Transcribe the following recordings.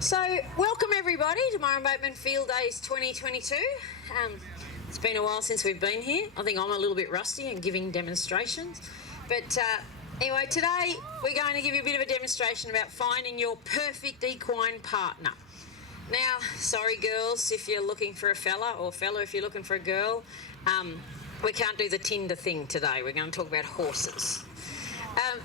So, welcome everybody to Murrumbateman Field Days 2022. It's been a while since we've been here. I think I'm a little bit rusty and giving demonstrations. But anyway, today we're going to give you a bit of a demonstration about finding your perfect equine partner. Now, sorry girls if you're looking for a fella, or fella if you're looking for a girl. We can't do the Tinder thing today. We're going to talk about horses.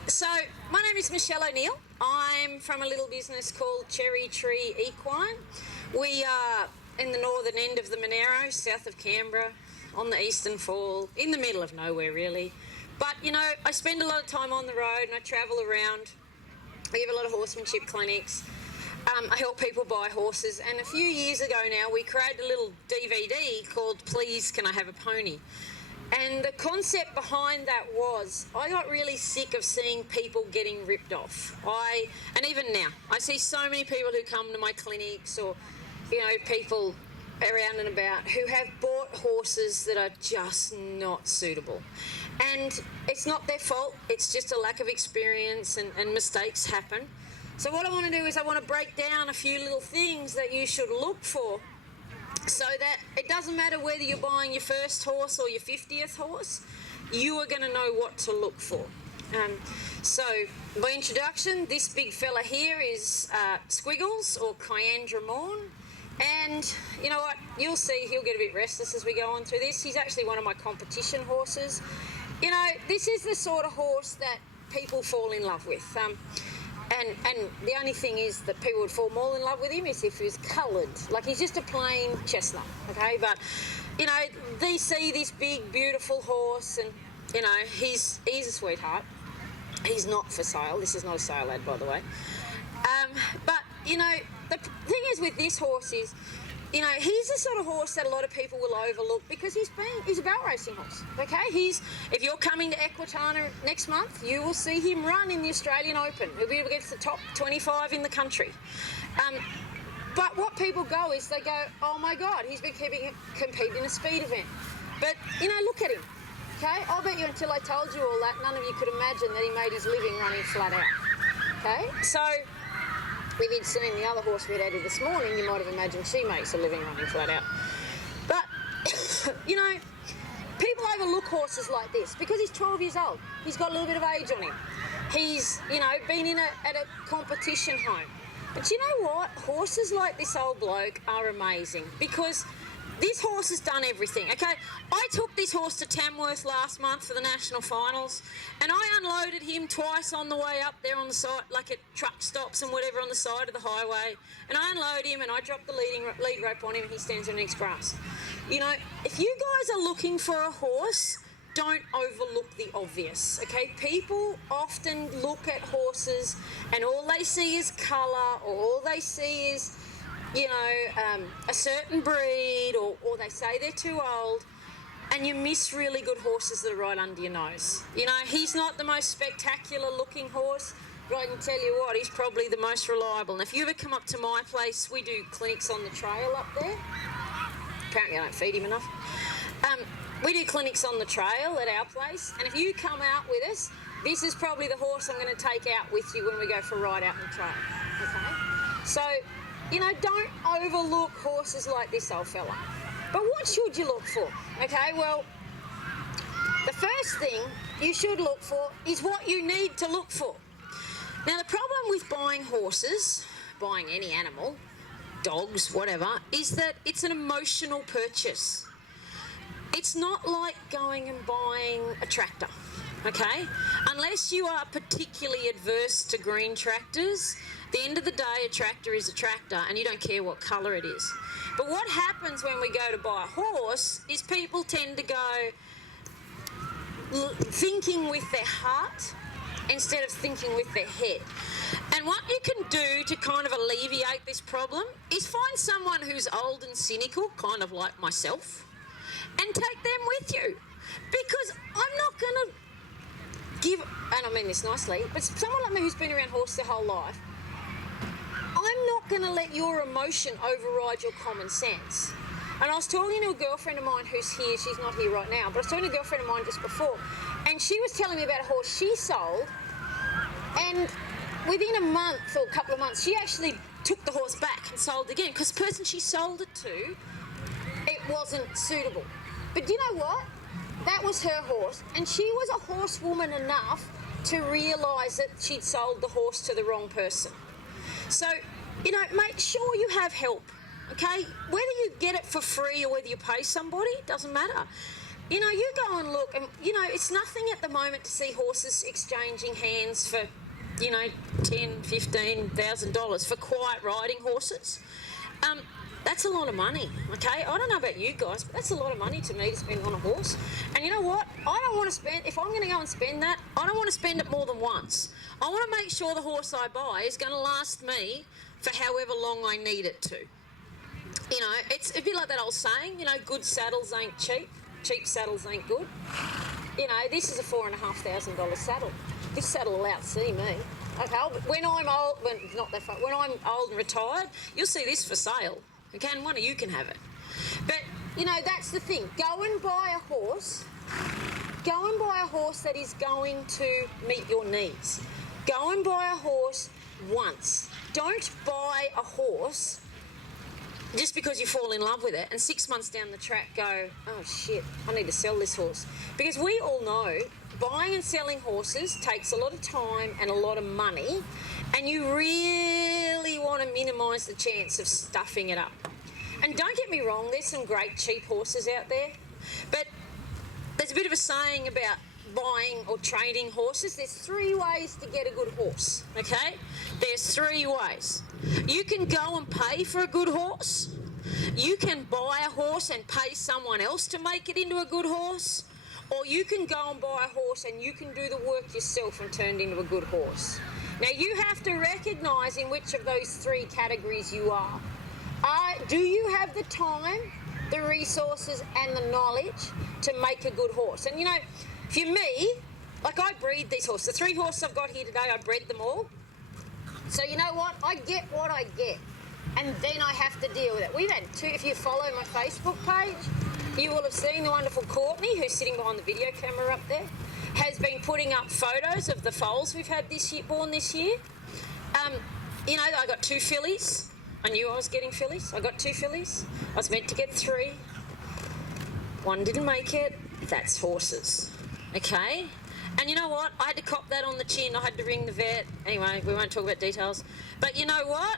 So, my name is Michelle O'Neill. I'm from a little business called Cherry Tree Equine. We are in the northern end of the Monero, south of Canberra, on the eastern fall, in the middle of nowhere really. But, you know, I spend a lot of time on the road and I travel around. I give a lot of horsemanship clinics. I help people buy horses. And a few years ago now, we created a little DVD called Please Can I Have a Pony? And the concept behind that was I got really sick of seeing people getting ripped off. And even now, I see so many people who come to my clinics, or, you know, people around and about who have bought horses that are just not suitable. And it's not their fault, it's just a lack of experience, and mistakes happen. So what I want to do is I want to break down a few little things that you should look for, so that it doesn't matter whether you're buying your first horse or your 50th horse, you are going to know what to look for. So, by introduction, this big fella here is Squiggles, or Morn. And you know what, you'll see he'll get a bit restless as we go on through this. He's actually one of my competition horses. You know, this is the sort of horse that people fall in love with. And the only thing is that people would fall more in love with him is if he was coloured. Like, he's just a plain chestnut, okay? But, you know, they see this big, beautiful horse and, you know, he's a sweetheart. He's not for sale. This is not a sale ad, by the way. But, you know, the thing is with this horse is, you know, he's the sort of horse that a lot of people will overlook because he's a barrel racing horse, okay? If you're coming to Equine next month, you will see him run in the Australian Open. He'll be against the top 25 in the country. But what people go is they go, oh my God, he's been competing in a speed event. But, you know, look at him, okay? I'll bet you until I told you all that, none of you could imagine that he made his living running flat out, okay? So, if you'd seen the other horse we'd added this morning, you might have imagined she makes a living running flat out. But, you know, people overlook horses like this because he's 12 years old. He's got a little bit of age on him. He's, you know, been at a competition home. But you know what? Horses like this old bloke are amazing because this horse has done everything, okay? I took this horse to Tamworth last month for the national finals, and I unloaded him twice on the way up there on the side, like at truck stops and whatever on the side of the highway. And I unload him and I drop the lead rope on him and he stands on the next grass. You know, if you guys are looking for a horse, don't overlook the obvious, okay? People often look at horses and all they see is colour, or all they see is, you know, a certain breed, or they say they're too old, and you miss really good horses that are right under your nose. You know, he's not the most spectacular looking horse, but I can tell you what, he's probably the most reliable. And if you ever come up to my place, we do clinics on the trail up there. Apparently I don't feed him enough. We do clinics on the trail at our place, and if you come out with us, this is probably the horse I'm going to take out with you when we go for a ride out on the trail, okay? So, you know, don't overlook horses like this old fella. But what should you look for? Okay, well, the first thing you should look for is what you need to look for. Now, the problem with buying horses, buying any animal, dogs, whatever, is that it's an emotional purchase. It's not like going and buying a tractor, okay? Unless you are particularly adverse to green tractors, at the end of the day, a tractor is a tractor and you don't care what colour it is. But what happens when we go to buy a horse is people tend to go thinking with their heart instead of thinking with their head. And what you can do to kind of alleviate this problem is find someone who's old and cynical, kind of like myself, and take them with you. Because I'm not going to give, and I mean this nicely, but someone like me who's been around horses their whole life, I'm not going to let your emotion override your common sense. And I was talking to a girlfriend of mine who's here, she's not here right now, but I was talking to a girlfriend of mine just before, and she was telling me about a horse she sold, and within a month or a couple of months, she actually took the horse back and sold it again because the person she sold it to, it wasn't suitable. But you know what? That was her horse, and she was a horsewoman enough to realise that she'd sold the horse to the wrong person. So, you know, make sure you have help, okay? Whether you get it for free or whether you pay somebody, doesn't matter. You know, you go and look, and, you know, it's nothing at the moment to see horses exchanging hands for, you know, $10,000, $15,000 for quiet riding horses. That's a lot of money, okay? I don't know about you guys, but that's a lot of money to me to spend on a horse. And you know what? I don't want to spend, if I'm going to go and spend that, I don't want to spend it more than once. I want to make sure the horse I buy is going to last me for however long I need it to. You know, it's a bit like that old saying, you know, good saddles ain't cheap, cheap saddles ain't good. You know, this is a $4,500 saddle. This saddle will outsee me. Okay, when I'm old, not that far, when I'm old and retired, you'll see this for sale. Okay, and one of you can have it. But, you know, that's the thing. Go and buy a horse. Go and buy a horse that is going to meet your needs. Go and buy a horse once. Don't buy a horse just because you fall in love with it and 6 months down the track go, oh shit, I need to sell this horse. Because we all know buying and selling horses takes a lot of time and a lot of money, and you really want to minimise the chance of stuffing it up. And don't get me wrong, there's some great cheap horses out there, but there's a bit of a saying about buying or trading horses. There's 3 ways to get a good horse, okay? There's 3 ways. You can go and pay for a good horse. You can buy a horse and pay someone else to make it into a good horse. Or you can go and buy a horse and you can do the work yourself and turn it into a good horse. Now, you have to recognise in which of those 3 categories you are. Do you have the time, the resources and the knowledge to make a good horse? And, you know, for me, like I breed these horses. The 3 horses I've got here today, I bred them all. So you know what? I get what I get. And then I have to deal with it. We've had 2, if you follow my Facebook page, you will have seen the wonderful Courtney, who's sitting behind the video camera up there, has been putting up photos of the foals we've had this year, born this year. You know, I got 2 fillies. I knew I was getting fillies. I got 2 fillies. I was meant to get 3. 1 didn't make it. That's horses. Okay? And you know what? I had to cop that on the chin. I had to ring the vet. Anyway, we won't talk about details. But you know what?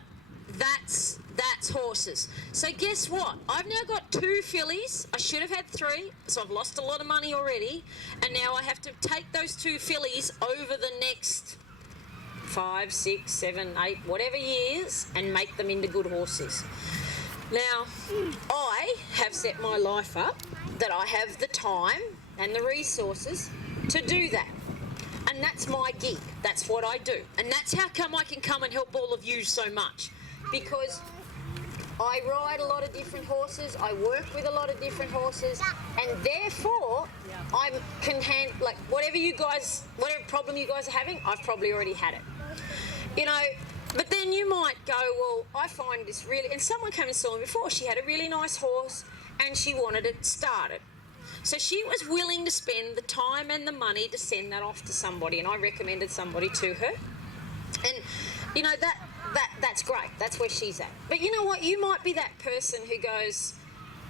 That's horses. So guess what? I've now got 2 fillies. I should have had 3, so I've lost a lot of money already. And now I have to take those 2 fillies over the next 5, 6, 7, 8, whatever years and make them into good horses. Now, I have set my life up that I have the time and the resources to do that. And that's my gig. That's what I do. And that's how come I can come and help all of you so much. Because I ride a lot of different horses, I work with a lot of different horses, and therefore I can handle, like, whatever problem you guys are having, I've probably already had it. You know, but then you might go, well, I find this really, and someone came and saw me before, she had a really nice horse and she wanted it started. So she was willing to spend the time and the money to send that off to somebody, and I recommended somebody to her. And, you know, that's great. That's where she's at. But you know what? You might be that person who goes,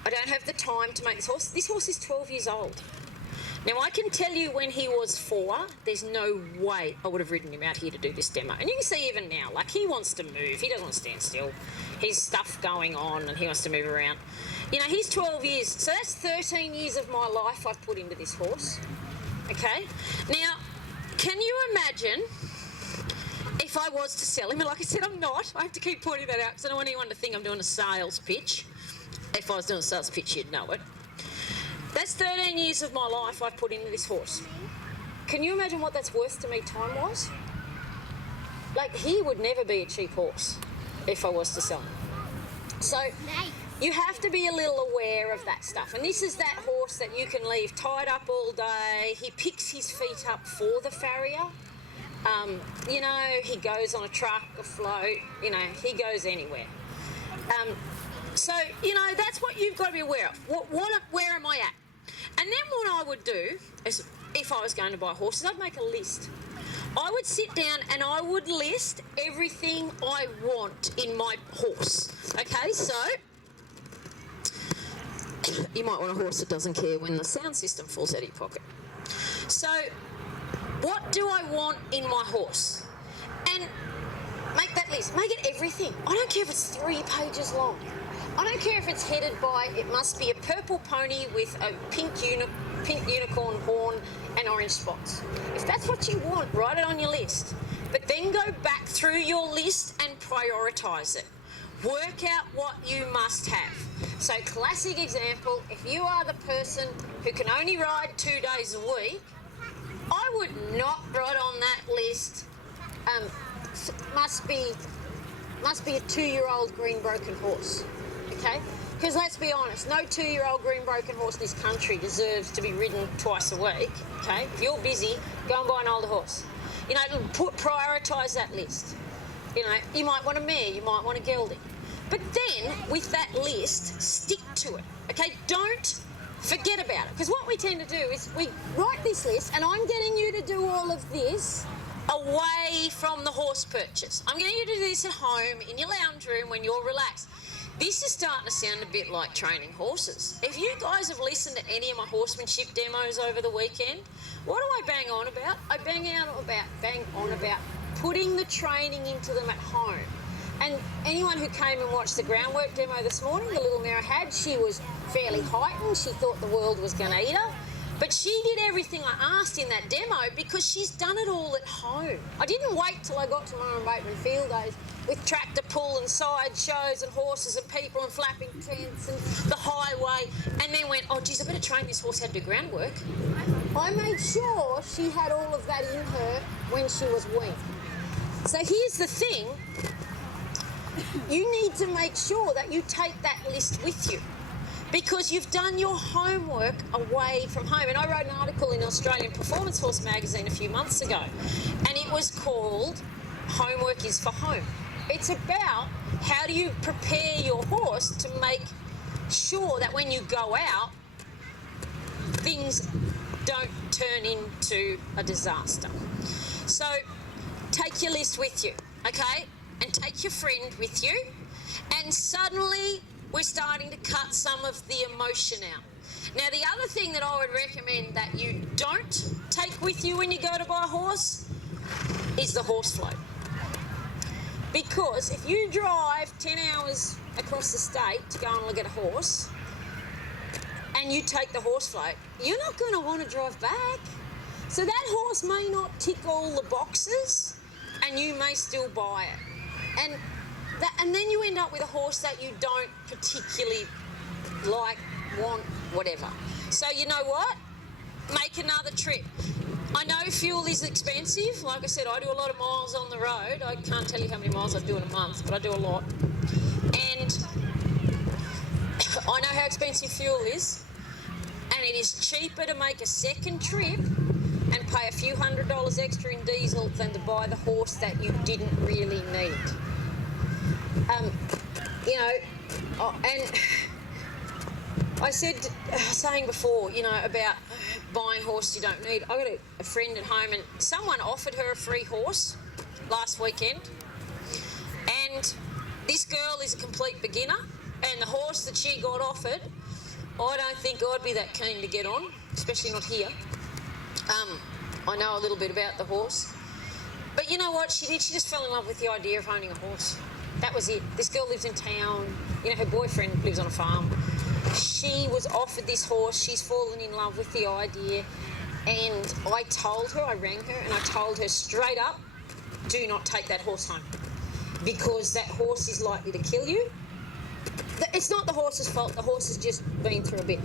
I don't have the time to make this horse. This horse is 12 years old. Now, I can tell you when he was 4, there's no way I would have ridden him out here to do this demo. And you can see even now, like, he wants to move. He doesn't want to stand still. He's stuff going on and he wants to move around. You know, he's 12 years. So that's 13 years of my life I've put into this horse. Okay? Now, can you imagine if I was to sell him? And like I said, I'm not. I have to keep pointing that out because I don't want anyone to think I'm doing a sales pitch. If I was doing a sales pitch, you'd know it. That's 13 years of my life I've put into this horse. Can you imagine what that's worth to me time-wise? Like, he would never be a cheap horse if I was to sell him. So you have to be a little aware of that stuff. And this is that horse that you can leave tied up all day. He picks his feet up for the farrier. You know, he goes on a truck, a float, you know, he goes anywhere. So, you know, that's what you've got to be aware of. Where am I at? And then what I would do is, if I was going to buy horses, I'd make a list I would sit down and I would list everything I want in my horse. Okay, so you might want a horse that doesn't care when the sound system falls out of your pocket. So what do I want in my horse? And make that list. Make it everything. I don't care if it's 3 pages long. I don't care if it's headed by, it must be a purple pony with a pink unicorn horn and orange spots. If that's what you want, write it on your list. But then go back through your list and prioritise it. Work out what you must have. So classic example, if you are the person who can only ride 2 days a week, I would not write on that list, must be a 2-year-old green broken horse, okay? Because let's be honest, no 2-year-old green broken horse in this country deserves to be ridden twice a week, okay? If you're busy, go and buy an older horse. You know, prioritise that list. You know, you might want a mare, you might want a gelding. But then, with that list, stick to it, okay? Don't forget about it. Because what we tend to do is we write this list, and I'm getting you to do all of this away from the horse purchase. I'm getting you to do this at home, in your lounge room, when you're relaxed. This is starting to sound a bit like training horses. If you guys have listened to any of my horsemanship demos over the weekend, what do I bang on about? I bang on about putting the training into them at home. And anyone who came and watched the groundwork demo this morning, the little mare I had, she was fairly heightened. She thought the world was going to eat her. But she did everything I asked in that demo because she's done it all at home. I didn't wait till I got to Murrumbateman field days with tractor pull and side shows and horses and people and flapping tents and the highway, and then went, oh, geez, I better train this horse how to do groundwork. I made sure she had all of that in her when she was weaned. So here's the thing. You need to make sure that you take that list with you because you've done your homework away from home. And I wrote an article in Australian Performance Horse magazine a few months ago, and it was called Homework is for Home. It's about how do you prepare your horse to make sure that when you go out, things don't turn into a disaster. So take your list with you, okay? And take your friend with you, and suddenly we're starting to cut some of the emotion out. Now, the other thing that I would recommend that you don't take with you when you go to buy a horse is the horse float. Because if you drive 10 hours across the state to go and look at a horse, and you take the horse float, you're not going to want to drive back. So that horse may not tick all the boxes, and you may still buy it. And then you end up with a horse that you don't particularly like, want, whatever. So you know what? Make another trip. I know fuel is expensive. Like I said, I do a lot of miles on the road. I can't tell you how many miles I do in a month, but I do a lot. And I know how expensive fuel is. And it is cheaper to make a second trip and pay a few $100s extra in diesel than to buy the horse that you didn't really need. You know, and I saying before, you know, about buying a horse you don't need. I got a friend at home, and someone offered her a free horse last weekend, and this girl is a complete beginner, and the horse that she got offered, I don't think I'd be that keen to get on, especially not here. I know a little bit about the horse, but you know what she did? She just fell in love with the idea of owning a horse. That was it. This girl lives in town. You know, her boyfriend lives on a farm. She was offered this horse. She's fallen in love with the idea. And I rang her and I told her straight up, do not take that horse home because that horse is likely to kill you. It's not the horse's fault. The horse has just been through a bit.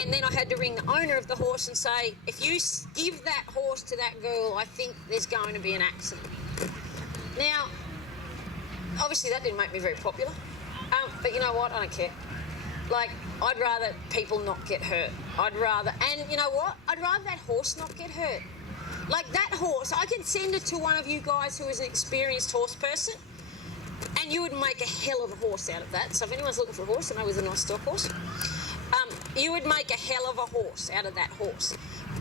And then I had to ring the owner of the horse and say, if you give that horse to that girl, I think there's going to be an accident. Now, obviously that didn't make me very popular, but you know what, I don't care. Like, I'd rather people not get hurt. And you know what, I'd rather that horse not get hurt. Like that horse, I could send it to one of you guys who is an experienced horse person, and you would make a hell of a horse out of that. So if anyone's looking for a horse, I know with a nice stock horse, you would make a hell of a horse out of that horse.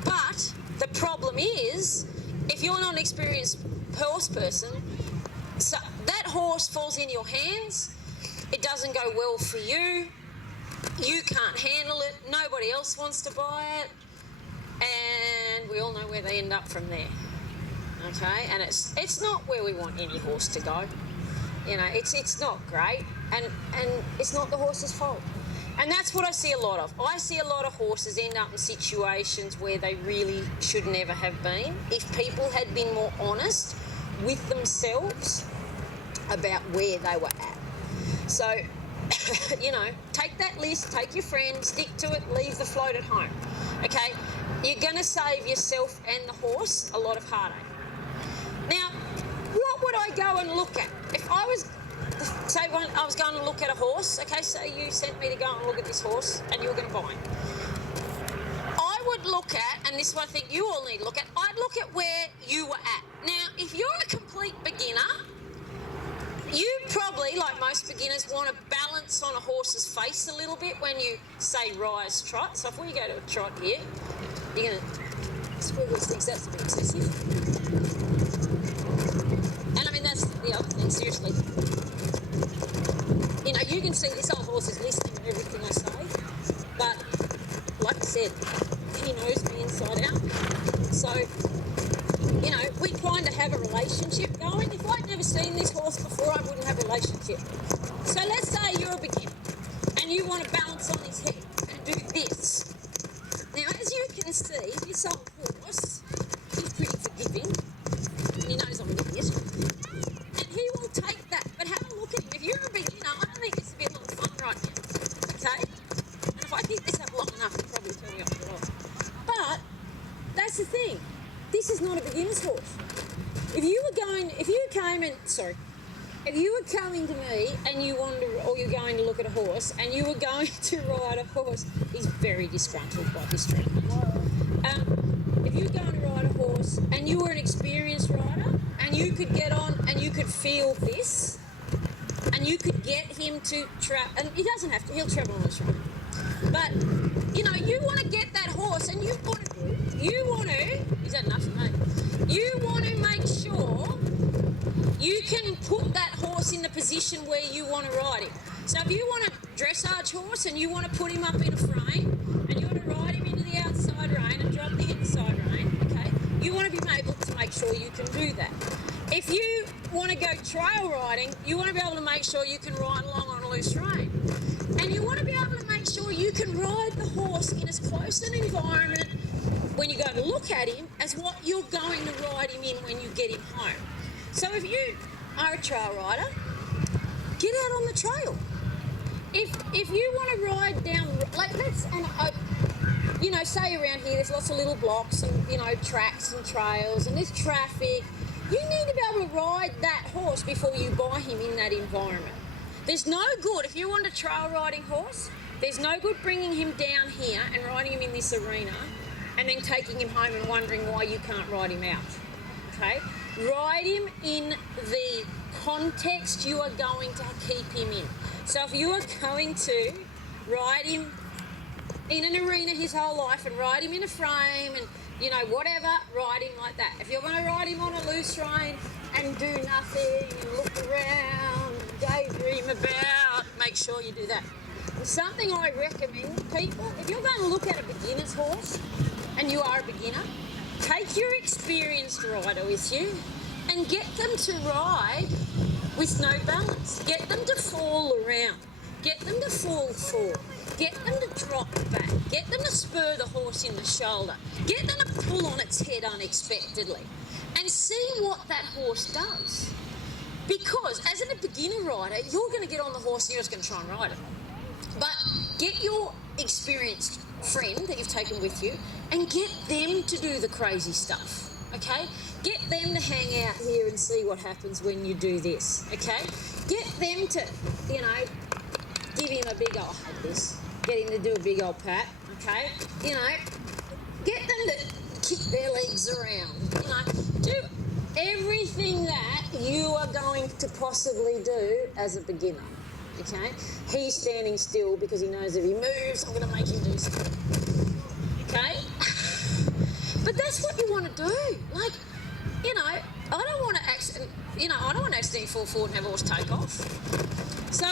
But the problem is if you're not an experienced horse person, so that horse falls in your hands, it doesn't go well for you, you can't handle it, nobody else wants to buy it, and we all know where they end up from there. Okay, and it's not where we want any horse to go. You know, it's not great, and it's not the horse's fault. And that's what I see a lot of. I see a lot of horses end up in situations where they really should never have been. If people had been more honest with themselves about where they were at. So, you know, take that list, take your friend, stick to it, leave the float at home. Okay, you're going to save yourself and the horse a lot of heartache. Now, what would I go and look at? If I was, say I was going to look at a horse, okay, so you sent me to go and look at this horse and you were going to buy him. I would look at, and this is what I think you all need to look at, I'd look at where you were at. Now, if you're a complete beginner, you probably, like most beginners, want to balance on a horse's face a little bit when you say rise trot. So if we go to a trot here, you're going to, Squiggles thinks that's a bit excessive. And I mean, that's the other thing, seriously. You know, you can see this old horse is listening to everything I say, but like I said, he knows me inside out. So, you know, we kind of have a relationship going. If I'd never seen this horse before, I wouldn't have a relationship. So let's say you're a beginner and you want to balance on his head and do this. Now, as you can see, this old horse, he's pretty forgiving. He knows I'm an idiot. And he will take that. But have a look at him. If you're a beginner, I don't think this would be a lot of fun right now. Okay? And if I keep this up long enough, it'll probably tell me off the off. But that's the thing. This is not a beginner's horse. If you were coming to me and you wanted to, or you're going to look at a horse and you were going to ride a horse, he's very disgruntled by his treatment. If you were going to ride a horse and you were an experienced rider and you could get on and you could feel this and you could get him to travel, and he doesn't have to, he'll travel on his own. But, you know, you want to get that horse and you want to, is that enough for me? You want to make sure you can put that horse in the position where you want to ride him. So if you want a dressage horse and you want to put him up in a frame and you want to ride him into the outside rein and drop the inside rein, okay, you want to be able to make sure you can do that. If you want to go trail riding, you want to be able to make sure you can ride along on a loose rein. And you want to be able to make sure you can ride the horse in as close an environment when you go to look at him as what you're going to ride him in when you get him home. So if you are a trail rider, get out on the trail. If you want to ride down, like you know, say around here there's lots of little blocks and, you know, tracks and trails and there's traffic, you need to be able to ride that horse before you buy him in that environment. There's no good, if you want a trail riding horse, there's no good bringing him down here and riding him in this arena and then taking him home and wondering why you can't ride him out, okay? Ride him in the context you are going to keep him in. So if you are going to ride him in an arena his whole life and ride him in a frame and, you know, whatever, ride him like that. If you're going to ride him on a loose rein and do nothing and look around, daydream about, make sure you do that. Something I recommend people, if you're going to look at a beginner's horse and you are a beginner, take your experienced rider with you and get them to ride with no balance. Get them to fall around. Get them to fall forward. Get them to drop back. Get them to spur the horse in the shoulder. Get them to pull on its head unexpectedly and see what that horse does. Because as a beginner rider, you're going to get on the horse and you're just going to try and ride it. But get your experienced friend that you've taken with you and get them to do the crazy stuff, okay? Get them to hang out here and see what happens when you do this, okay? Get them to, you know, give him a big old hug this, get him to do a big old pat, okay? You know, get them to kick their legs around, you know, do everything that you are going to possibly do as a beginner. Okay, he's standing still because he knows if he moves, I'm going to make him do something. Okay, but that's what you want to do. Like, you know, I don't want to accidentally fall forward and have a horse take off. So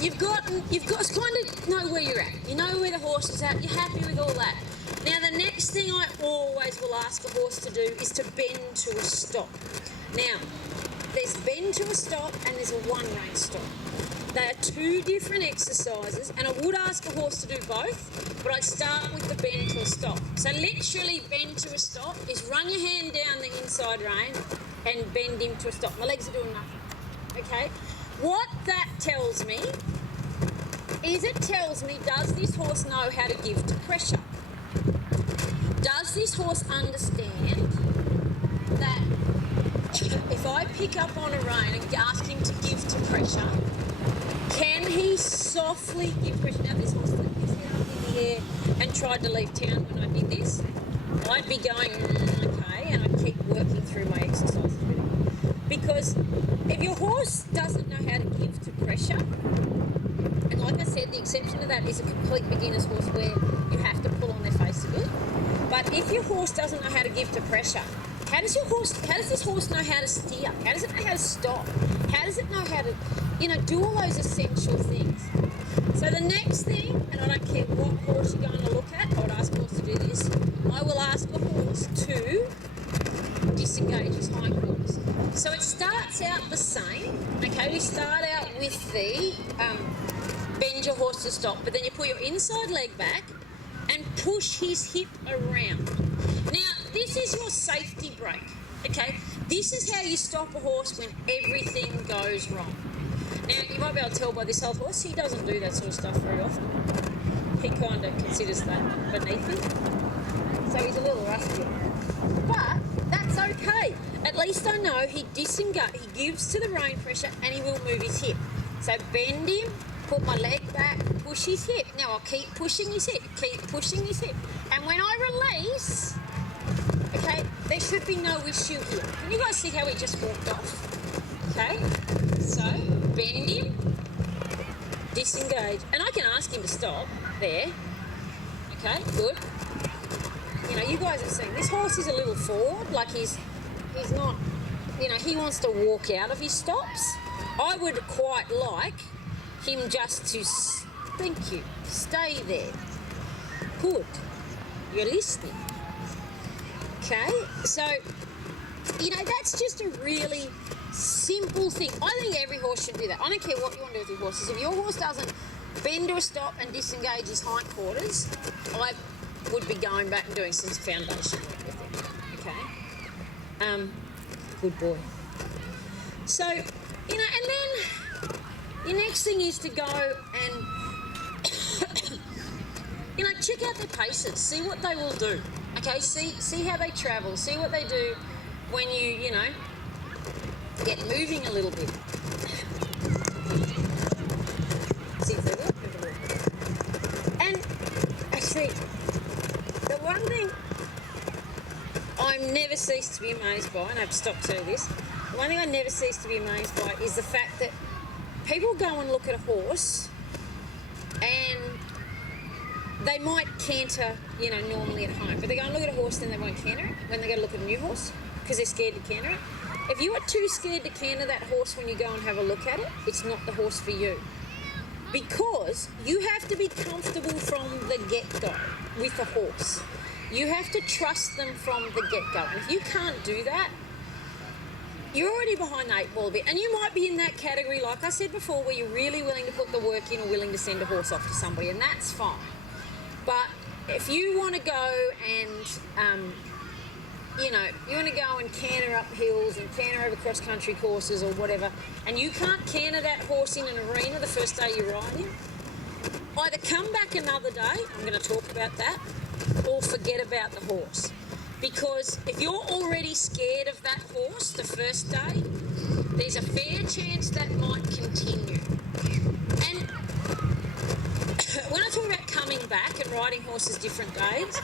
you've got to kind of know where you're at. You know where the horse is at. You're happy with all that. Now the next thing I always will ask a horse to do is to bend to a stop. Now there's bend to a stop and there's a one rein stop. They are two different exercises, and I would ask a horse to do both, but I'd start with the bend to a stop. So literally bend to a stop is run your hand down the inside rein and bend him to a stop. My legs are doing nothing, okay? What that tells me is does this horse know how to give to pressure? Does this horse understand that if I pick up on a rein and ask him to give to pressure, can he softly give pressure? Now this horse flipped his head up in the air and tried to leave town when I did this. I'd be going, okay, and I'd keep working through my exercises with him. Because if your horse doesn't know how to give to pressure, and like I said, the exception to that is a complete beginner's horse where you have to pull on their face a bit. But if your horse doesn't know how to give to pressure, how does this horse know how to steer? How does it know how to stop? How does it know how to, do all those essential things? So the next thing, and I don't care what horse you're going to look at, I would ask a horse to do this. I will ask a horse to disengage his hindquarters. So it starts out the same. Okay, we start out with the bend your horse to stop, but then you put your inside leg back and push his hip around. Now, this is your safety brake, okay? This is how you stop a horse when everything goes wrong. Now, you might be able to tell by this old horse, he doesn't do that sort of stuff very often. He kind of considers that beneath him. So he's a little rusty. But that's okay. At least I know he gives to the rein pressure and he will move his hip. So bend him, put my leg back, push his hip. Now I'll keep pushing his hip, And when I release, okay, there should be no issue here. Can you guys see how he just walked off? Okay, so bend him, disengage. And I can ask him to stop there. Okay, good. You guys have seen, this horse is a little forward, like he's not, he wants to walk out of his stops. I would quite like him just to, thank you, stay there. Good. You're listening. Okay, so, that's just a really simple thing. I think every horse should do that. I don't care what you want to do with your horses. If your horse doesn't bend to a stop and disengage his hindquarters, I would be going back and doing some foundation work with him. Okay? Good boy. So, and then the next thing is to go and, check out their paces, see what they will do. Okay, see how they travel, see what they do when you get moving a little bit. See if they will move a little bit. And actually, the one thing I never cease to be amazed by, and I have to stop saying this, the one thing I never cease to be amazed by is the fact that people go and look at a horse and they might canter, normally at home, but they go and look at a horse, then they won't canter it when they go to look at a new horse because they're scared to canter it. If you are too scared to canter that horse when you go and have a look at it, it's not the horse for you. Because you have to be comfortable from the get-go with a horse. You have to trust them from the get-go. And if you can't do that, you're already behind the 8 ball a bit. And you might be in that category, like I said before, where you're really willing to put the work in or willing to send a horse off to somebody, and that's fine. But if you want to go and, you want to go and canter up hills and canter over cross-country courses or whatever, and you can't canter that horse in an arena the first day you ride him, either come back another day, I'm going to talk about that, or forget about the horse. Because if you're already scared of that horse the first day, there's a fair chance that might continue. And when I talk about coming back and riding horses different days,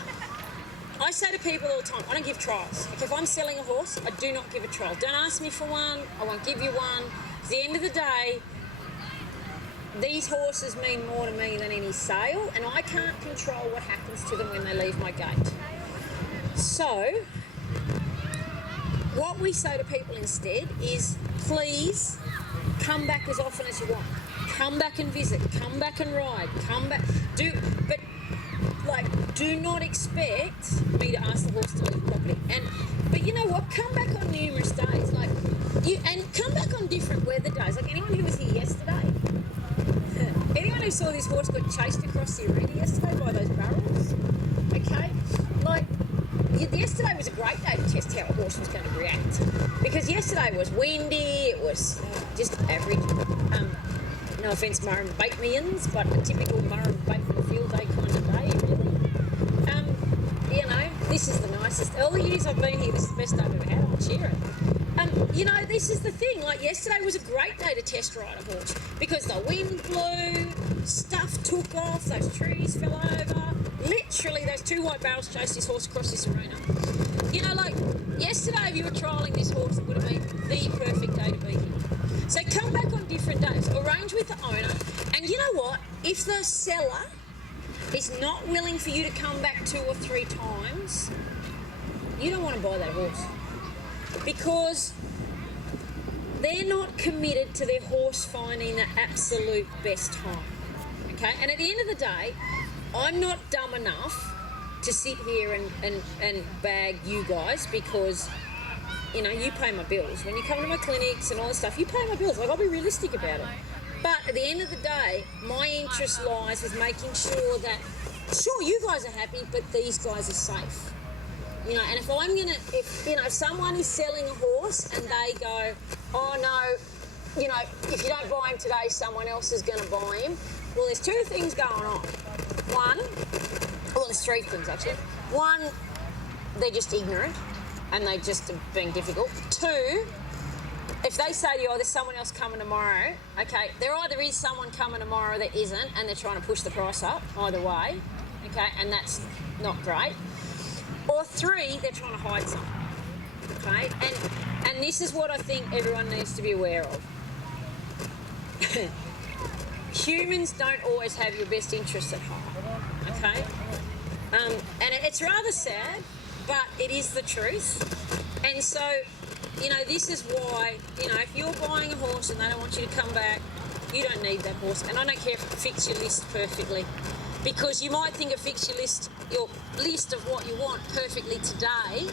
I say to people all the time, I don't give trials. Like if I'm selling a horse, I do not give a trial. Don't ask me for one, I won't give you one. At the end of the day, these horses mean more to me than any sale, and I can't control what happens to them when they leave my gate. So, what we say to people instead is, please come back as often as you want. Come back and visit. Come back and ride. Come back. Do not expect me to ask the horse to leave property. But you know what? Come back on numerous days. And come back on different weather days. Like anyone who was here yesterday. Anyone who saw this horse got chased across the arena yesterday by those barrels. Okay? Yesterday was a great day to test how a horse was going to react. Because yesterday was windy, it was just average. No offence, Murrumbatemans, but a typical Murrumbateman field day kind of day, really. This is the nicest. All the years I've been here, this is the best day I've ever had. I'll share it. This is the thing. Like yesterday was a great day to test ride a horse because the wind blew, stuff took off, those trees fell over. Literally, those two white barrels chased this horse across this arena. Yesterday, if you were trialling this horse, it would have been the perfect day to be here. So come back on different days, arrange with the owner, and you know what? If the seller is not willing for you to come back 2 or 3 times, you don't want to buy that horse because they're not committed to their horse finding the absolute best time. Okay, and at the end of the day, I'm not dumb enough to sit here and bag you guys because, you pay my bills. When you come to my clinics and all this stuff, you pay my bills. I'll be realistic about it. But at the end of the day, my interest lies with making sure that, sure, you guys are happy, but these guys are safe. And if someone is selling a horse and they go, oh no, if you don't buy him today, someone else is going to buy him. Well, there's 2 things going on. There's 3 things actually. 1, they're just ignorant and they just are being difficult. 2, if they say to you, oh, there's someone else coming tomorrow, okay, there either is someone coming tomorrow that isn't and they're trying to push the price up, either way, okay, and that's not great. Or 3, they're trying to hide something, okay? And this is what I think everyone needs to be aware of. Humans don't always have your best interests at heart, okay? And it's rather sad, but it is the truth. And so, this is why, if you're buying a horse and they don't want you to come back, you don't need that horse. And I don't care if it fits your list perfectly, because you might think it fits your list of what you want perfectly today,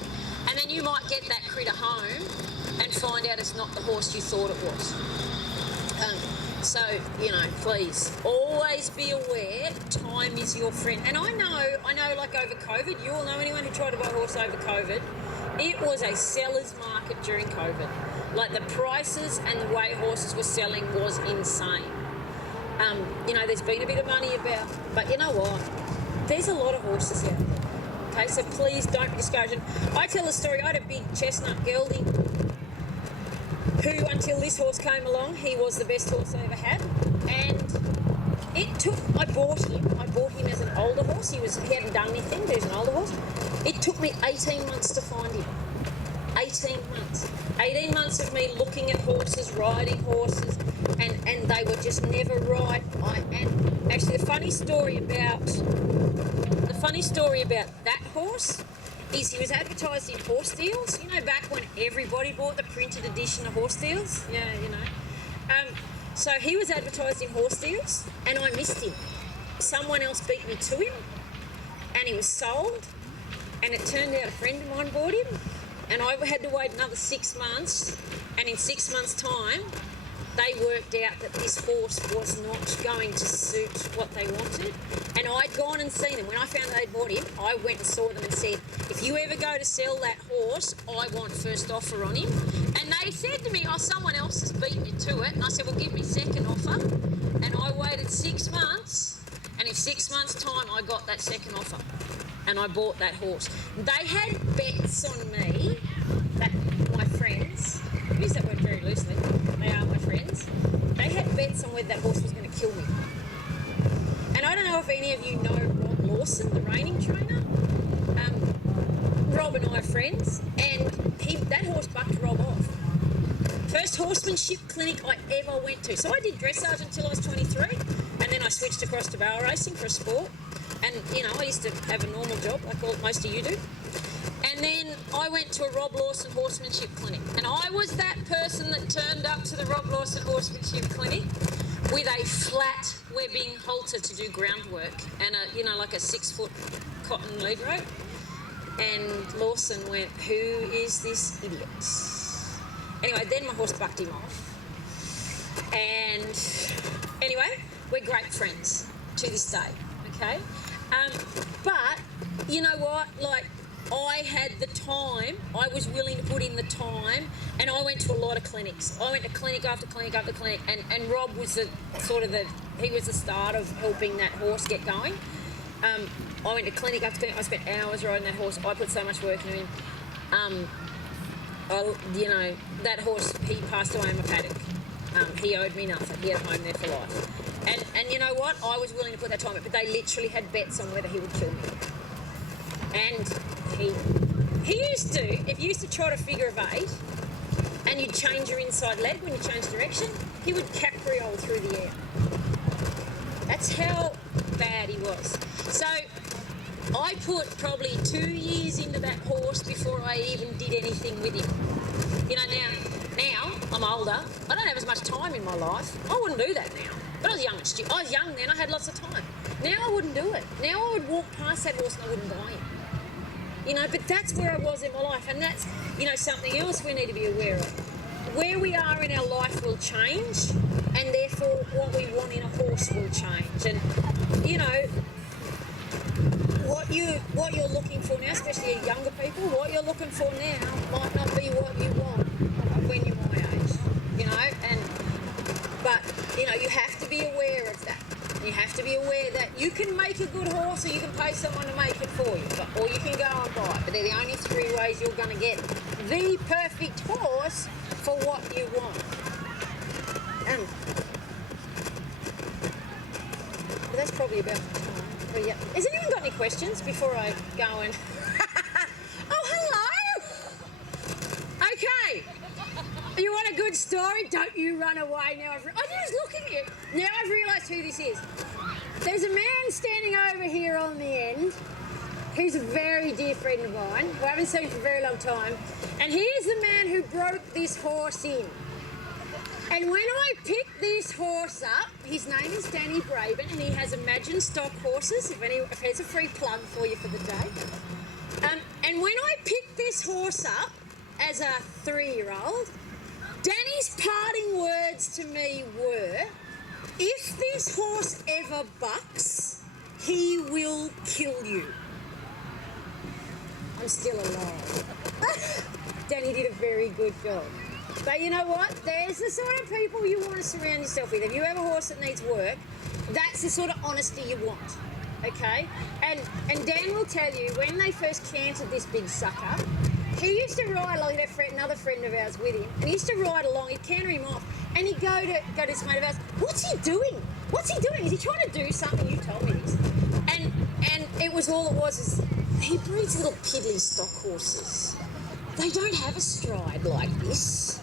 and then you might get that critter home and find out it's not the horse you thought it was. So, please always be aware time is your friend. And I know like over COVID, you all know anyone who tried to buy a horse over COVID, it was a seller's market during COVID. Like the prices and the way horses were selling was insane. There's been a bit of money about, but you know what? There's a lot of horses out there. Okay, so please don't be discouraged. I tell a story, I had a big chestnut gelding who, until this horse came along, he was the best horse I ever had. And I bought him as an older horse. He hadn't done anything, but he was an older horse. It took me 18 months to find him. 18 months. 18 months of me looking at horses, riding horses, and they were just never right. And actually the funny story about that horse is he was advertised in horse deals. Back when everybody bought the printed edition of horse deals. Yeah, So he was advertised in horse deals, and I missed him. Someone else beat me to him, and he was sold. And it turned out a friend of mine bought him, and I had to wait another 6 months. And in 6 months' time, they worked out that this horse was not going to suit what they wanted. And I'd gone and seen them. When I found they'd bought him, I went and saw them and said, if you ever go to sell that horse, I want first offer on him. And they said to me, oh, someone else has beat me to it. And I said, well, give me second offer. And I waited 6 months, and in 6 months' time, I got that second offer. And I bought that horse. They had bets on me, that my friends, I use that word very loosely, they are my friends, they had bets on whether that horse was going to kill me. And I don't know if any of you know Rob Lawson, the reining trainer. Rob and I are friends, and that horse bucked Rob off. First horsemanship clinic I ever went to. So I did dressage until I was 23, and then I switched across to barrel racing for a sport. And, I used to have a normal job like most of you do. And then I went to a Rob Lawson horsemanship clinic, and I was that person that turned up to the Rob Lawson horsemanship clinic with a flat webbing halter to do groundwork and like a 6-foot cotton lead rope. And Lawson went, "Who is this idiot?" Anyway, then my horse bucked him off. And anyway, we're great friends to this day, okay? But you know what? Like, I had the time, I was willing to put in the time, and I went to a lot of clinics. I went to clinic after clinic after clinic, and Rob was he was the start of helping that horse get going. I went to clinic after clinic. I spent hours riding that horse. I put so much work into him. That horse, he passed away in my paddock. He owed me nothing. He had a home there for life. And you know what? I was willing to put that time in, but they literally had bets on whether he would kill me. And he used to, if you used to trot a figure of 8 and you'd change your inside leg when you changed direction, he would capriole through the air. That's how bad he was. So I put probably 2 years into that horse before I even did anything with him. You know, now I'm older. I don't have as much time in my life. I wouldn't do that now. But I was young and stupid. I was young then. I had lots of time. Now I wouldn't do it. Now I would walk past that horse and I wouldn't buy him. You know, but that's where I was in my life, and that's, something else we need to be aware of. Where we are in our life will change, and therefore what we want in a horse will change. And, what you're looking for now, especially younger people, what you're looking for now might not be what you want when you're my age, but you have to be aware of that. You have to be aware that you can make a good horse, or you can pay someone to make it for you, or you can go and buy it. But they're the only 3 ways you're going to get the perfect horse for what you want. But that's probably about the time. But yeah. Has anyone got any questions before I go and... Oh, hello! Okay. You want a good story? Don't you run away now. I'm just looking at you. Now I've realised who this is. There's a man standing over here on the end who's a very dear friend of mine, who I haven't seen for a very long time. And he is the man who broke this horse in. And when I picked this horse up, his name is Danny Braben, and he has Imagine Stock Horses, if there's a free plug for you for the day. And when I picked this horse up as a 3-year-old, Danny's parting words to me were, "If this horse ever bucks, he will kill you." I'm still alive. Danny did a very good job. But you know what? There's the sort of people you want to surround yourself with. If you have a horse that needs work, that's the sort of honesty you want, okay? And Dan will tell you, when they first cantered this big sucker, he used to ride along, another friend of ours with him, and he used to ride along, he'd canter him off, and he'd go to this mate of ours, "What's he doing? What's he doing? Is he trying to do something?" You told me this. And it was all it was is, he breeds little piddly stock horses. They don't have a stride like this.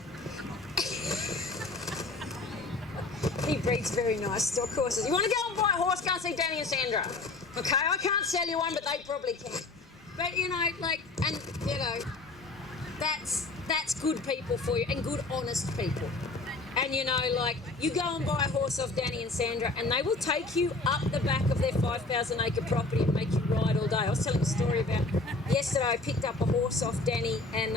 He breeds very nice stock horses. You want to go and buy a horse, go and see Danny and Sandra. Okay, I can't sell you one, but they probably can. But, that's good people for you, and good, honest people. And, you go and buy a horse off Danny and Sandra, and they will take you up the back of their 5,000-acre property and make you ride all day. I was telling a story about yesterday. I picked up a horse off Danny, and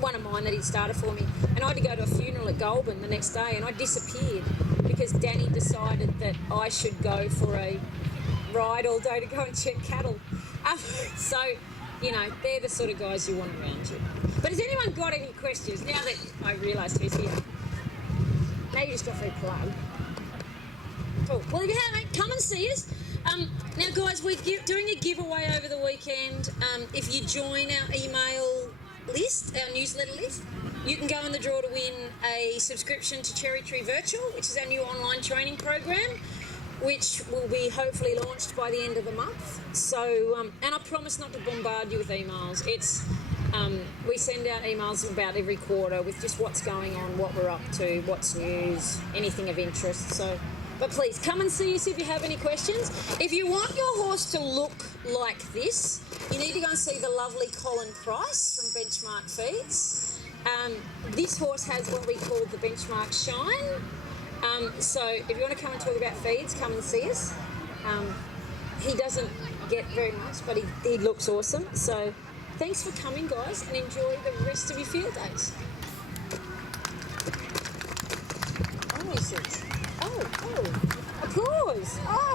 one of mine that he'd started for me, and I had to go to a funeral at Goulburn the next day, and I disappeared because Danny decided that I should go for a ride all day to go and check cattle. So, they're the sort of guys you want around you. But has anyone got any questions now that I realised who's here? Now you just got a free plug. Cool. Well, if you haven't, come and see us. Now, guys, we're doing a giveaway over the weekend. If you join our email list, our newsletter list, you can go in the draw to win a subscription to Cherry Tree Virtual, which is our new online training program, which will be hopefully launched by the end of the month. So, and I promise not to bombard you with emails. We send out emails about every quarter with just what's going on, what we're up to, what's news, anything of interest. So But please come and see us if you have any questions. If you want your horse to look like this, you need to go and see the lovely Colin Price from Benchmark Feeds. This horse has what we call the Benchmark Shine. So if you want to come and talk about feeds, come and see us. He doesn't get very much, but he looks awesome. So thanks for coming, guys, and enjoy the rest of your field days. Oh, applause. Oh.